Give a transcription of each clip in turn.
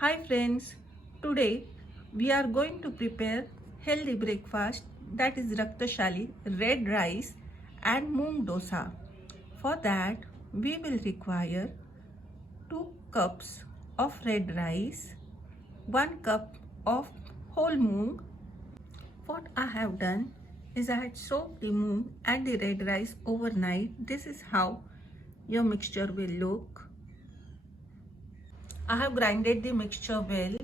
Hi friends, today we are going to prepare healthy breakfast that is Raktashali red rice and moong dosa. For that we will require 2 cups of red rice, 1 cup of whole moong. What I have done is I had soaked the moong and the red rice overnight. This is how your mixture will look. I have grinded the mixture well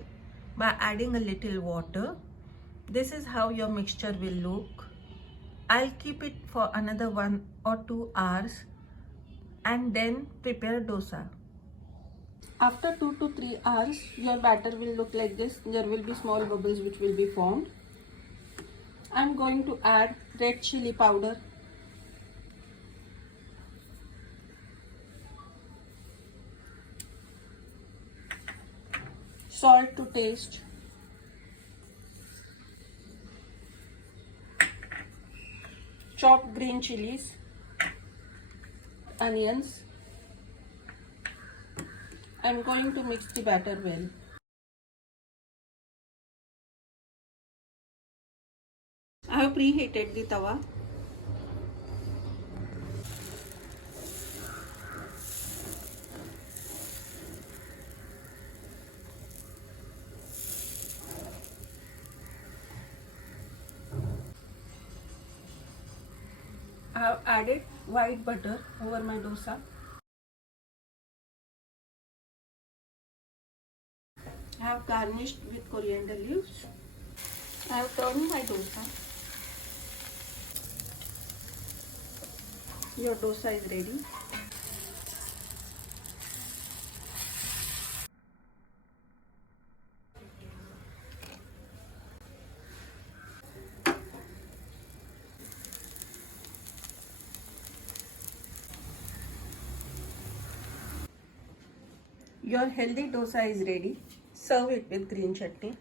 by adding a little water. This is how your mixture will look. I'll keep it for another 1 or 2 hours and then prepare dosa. After 2 to 3 hours, your batter will look like this. There will be small bubbles which will be formed. I'm going to add red chili powder, salt to taste, chopped green chilies, onions. I'm going to mix the batter well. I have preheated the tawa. I have added white butter over my dosa. I have garnished with coriander leaves. I have turned my dosa. Your dosa is ready. Your healthy dosa is ready. Serve it with green chutney.